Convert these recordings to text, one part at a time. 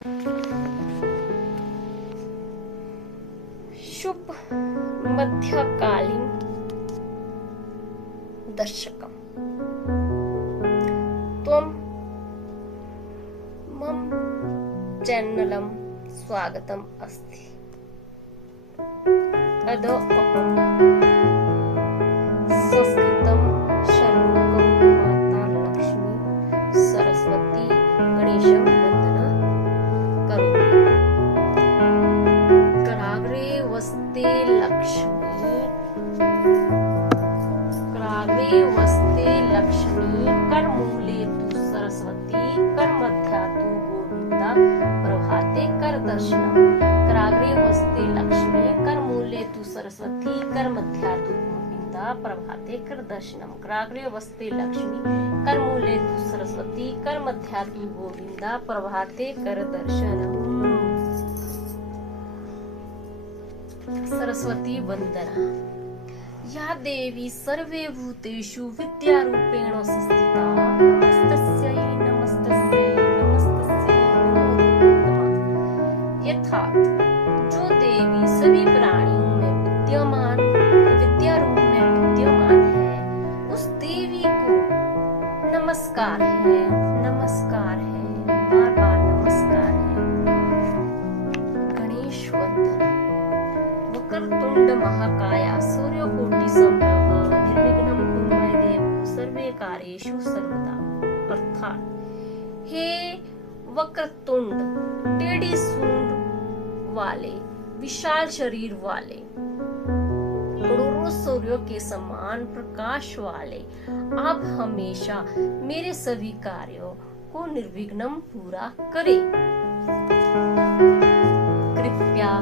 शुभ मध्यकालीन दर्शकम् त्वं मम चैनलं स्वागतम् अस्ति। अद्य अहं संस्कृतं श्लोकं माता लक्ष्मी सरस्वती गणेशं वन्दना करोमि। कराग्रे वस्ते लक्ष्मी करमूले तु सरस्वती करमध्या तु गोविंदा प्रभाते कर दर्शनम्। कराग्रे वस्ते लक्ष्मी करमूले तु सरस्वती करमध्या तु गोविंदा प्रभाते कर दर्शनम्। कराग्रे वस्ते लक्ष्मी करमूले तु सरस्वती करमध्या तु गोविंदा प्रभाते कर दर्शनम्। सरस्वती वंदना। या देवी सर्वे भूतेषु विद्यारूपेण संस्थिता नमस्तस्यै नमस्तस्यै नमस्तस्यै नमो नमः। यथार्थ जो देवी सभी प्राणियों में विद्यारूप में विद्यमान है, उस देवी को नमस्कार है, नमस्कार है, बार बार नमस्कार है। गणेश वंदना। वक्रतुंड महाकाया सूर्यकोटि समप्रभ निर्विघ्नं कुरु मे देव सर्वे कार्येषु सर्वदा। अर्थात हे वक्रतुंड, टेढ़ी सूंड वाले, विशाल शरीर वाले, करोड़ों सूर्यों के समान प्रकाश वाले, आप हमेशा मेरे सभी कार्यों को निर्विघ्नं पूरा करें। कृपया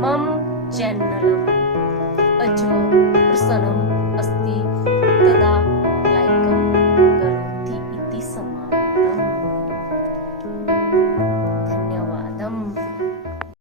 मम चैनलम् अज प्रसन्नं